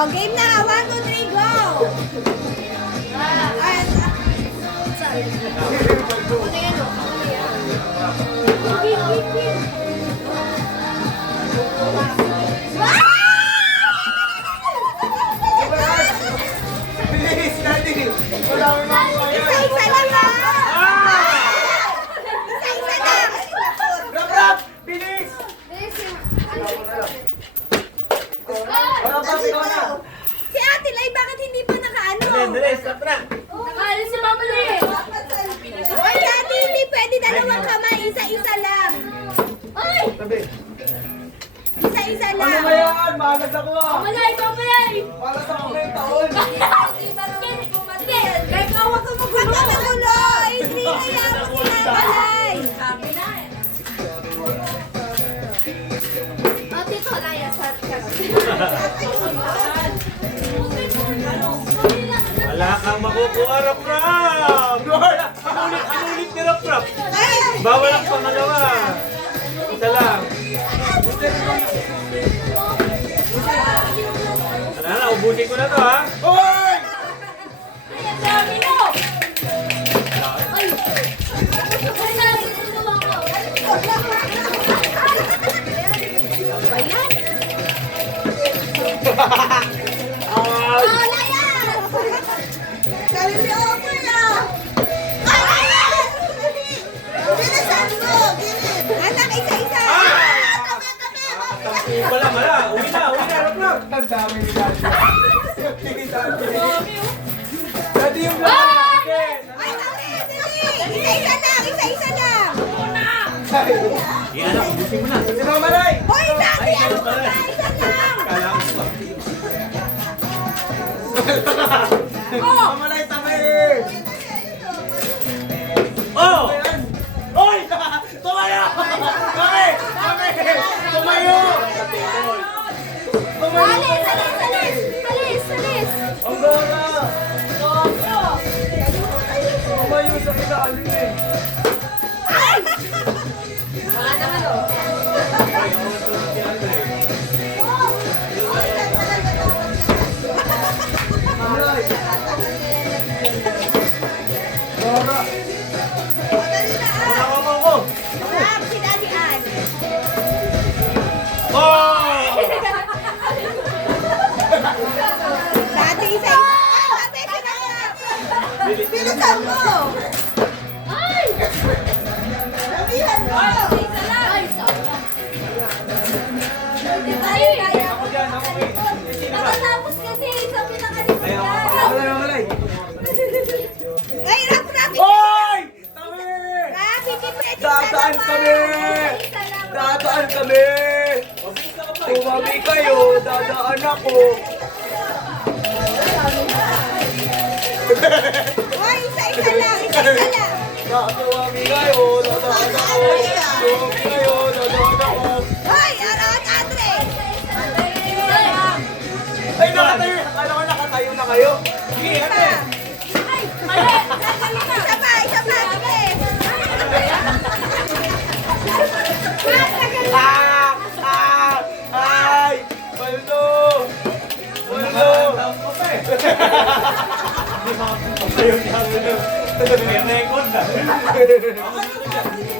Oh, game na. 1, 2, 3, go! Bilis, Daddy! Wala mo mga kaya! Isa-isa lang ah! Isa-isa lang! Rap! Bilis! Wala pa, ikaw na! Si Ate Lai, bakit hindi pa nakaano? Dali, stop na! Nakaalis si Mama Lai eh. Oy, Ate, hindi pwede dalawang kamay. Isa-isa lang. Ay! Tabi! Isa-isa Ano lang. ba yan? Malas ako ah! Mama Lai! Mama Lai! Malas ako ngayong taon! Hindi! Kahit awag ka Huwag ka magulo. Hindi kaya mo sila Malay. Sabi na eh. Oh, Tito Laya, sa Wala kang makukuha, Rap-Rap! Inulit ni Rap-Rap! Bawal ang pangalawa! Isa lang! Wala na, ubusin ko na to ha! Hoy! Ay, ang dami no! Ay! Ay, sabi ko naman ko. Ba yan? Oh, Laya! Sabi si Omer ah! Bilisan mo! Anak, isa-isa! Tabi! Wala, wala! Uwi na, Rap-Rap! Ang dami ni Daddy! Daddy yung lakas natin! Ay, tabi! Isa-isa lang! Isa-isa lang! Yan na, ubusin mo na! Si Mama Lai! Hoy, Dati! Ay, Ano ganun ka pala. ba? Isa lang! Kala ko pa. Mama Lai, tabi! Oh! Ayan! Hoy! Tumayo! Tabi! Tabi! Tumayo! Tumayo! Alis! Alis! Alis! Alis! Alis! Ang gara! Tumayo sa kinaalin eh! Baka naman oh. Mama Lai! Gara! Wala ko! Rap, si Daddy Ann. Oh! Dati isa-isa. Dati, sinarap. Bilisan mo! Ay! Sabihan mo! Isa lang! Ay, sayang. Ay, kaya Ako dyan, ako eh! Nakatapos kasi sa pinakalikod Ayaw. yan. Mama Lai, Mama Lai! Ay, rap! Hoy! Tabi! Rap, hindi pwede Dadaan dalawa. kami! Isa lang. Dadaan kami! Tumami kayo, dadaan ako! Hoy, isa-isa lang. Isa-isa lang. Tumami kayo, dadaan ako! Tumami kayo, dadaan ako! Hoy, Aron, Andre. Ay, nakatayo! Akala ko nakatayo na kayo! Sige, ate! Ay! Mali! Isa pa, isa pa. Sige. Ah! Ah! Ay! Baldo! Baldo! Ayun niya, may record na.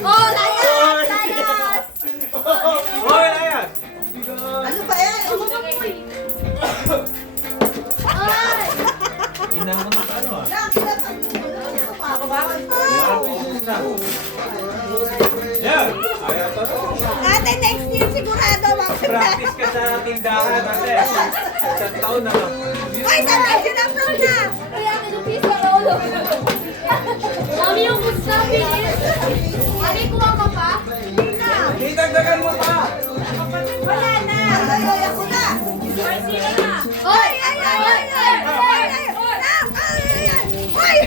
Oh, layas! Layas! Oh, Ryan! Ano ba yan? Ay! Ina ko na ano ah. Yan! Ayaw to. Ate, next year sigurado Practice ka sa tindahan, ate. Isang taon na lang. Hoy, tama, sinapron na. Kaya kinupis ka na ulo. Mami, yung gusto bilis. Mami, kuha ka pa? Hindi, dagdagan mo pa! Wala na. Ay, ako na. Ay, sila na. Hoy, ay, ay, ay, ay, ay, ay, ay, ay. Hoy,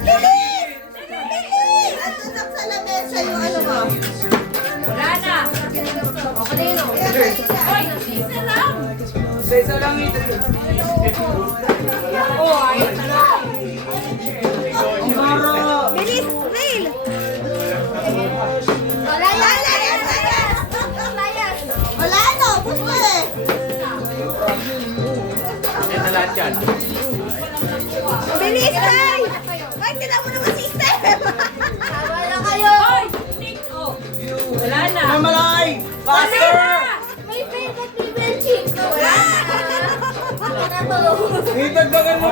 bilis! Bilis! Atutok sa lamesa yung ano mo. Wala na. O, kanino? Hoy, isa lang. Isa lang ito. Oh, ayun na lang. Ang gara! Bilis, Ril! Wala yan. Layas, layas! Layas. Wala no, gusto eh. na lahat yan. Bilis, Tay! Ay, tira mo naman system! Tama na kayo. Hoy! Oh. Wala na. Namalay! Wala Faster! na. May favorite ni Benching. Wala na. Wala na to. Idagdagan mo